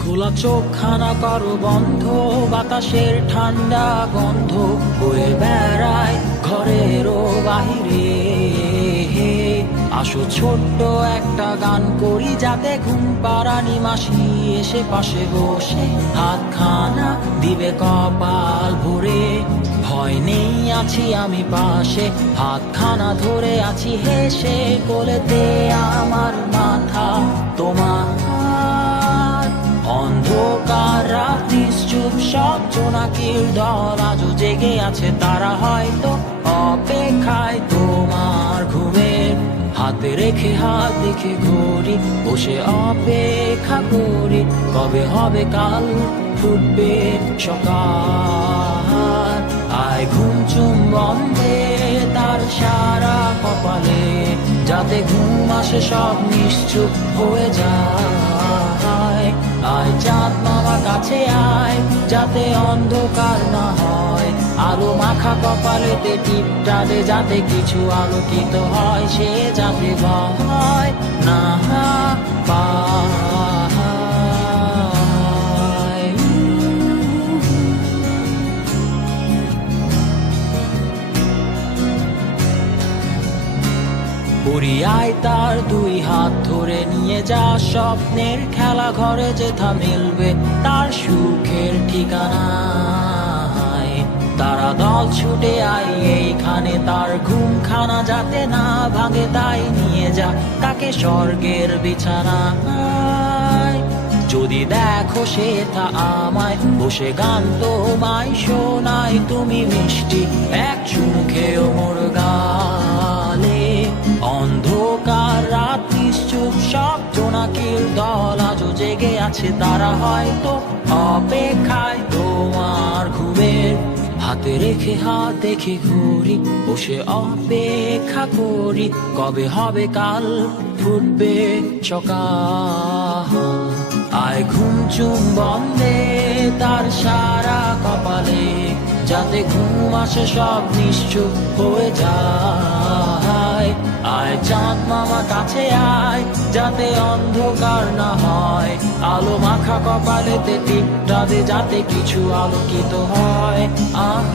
খোলা চোখখানা করো বন্ধ, বাতাসের ঠান্ডা গন্ধ বয়ে বেড়ায় ঘরেরও বাহিরে। আসো ছোট্ট একটা গান করি, যাতে ঘুম পাড়ানি মাসি এসে পাশে বসে হাতখানা দিবে কপাল ভরে। ভয় নেই, আছি আমি পাশে, হাতখানা ধরে আছি হেসে, কোলেতে আমার মাথা তোমার। অন্ধকার রাত্রি চুপ, সব জোনাকির দল আজও জেগে আছে, তারা হয়তো অপেক্ষায় তোমার ঘুমের। হাতে রেখে হাত দেখে ঘড়ি, বসে অপেক্ষা করি, কবে হবে কাল, ফুটবে সকাল। আয় ঘুম চুম বন্ধে তার সারা কপালে, যাতে ঘুম আসে সব নিশ্চুপ হয়ে যায়। আয় চাঁদ মামা কাছে আয়, যাতে অন্ধকার না হয়, আলো মাখা কপালেতে টিপটা দে, যাতে কিছু আলোকিত হয়, সে যাতে ভয় না পায়। পরিয়ায় তার দুই হাত ধরে নিয়ে যা, স্বপ্নের খেলা ঘরে যেথা মিলবে তার সুখের ঠিকানায়। তারা দল ছুটে আই এইখানে, তার ঘুমখানা যাতে না ভাঙে, তাই নিয়ে যা তাকে স্বর্গের বিছানায়। যদি দেখো সে তা আমায় বসে গান তোমায় শোনায়, তুমি মিষ্টি এক চুমু খেয়েও মোর গালে। অন্ধকার রাত্রি চুপ, সব জোনাকির দল আজও জেগে আছে, তারা হয়তো অপেক্ষায় তোমার ঘুমের। হাতে রেখে হাত দেখে ঘুরি, বসে অপেক্ষা করি, কবে হবে কাল, ফুটবে সকাল। আয় ঘুম চুম বন্ধে তার সারা কপালে, যাতে ঘুম আসে সব নিশ্চুপ হয়ে যায়। আয় চাঁদ মামা কাছে আয়, যাতে অন্ধকার না হয়, আলো মাখা কপালেতে টিপটা দে, যাতে কিছু আলোকিত হয়। আহ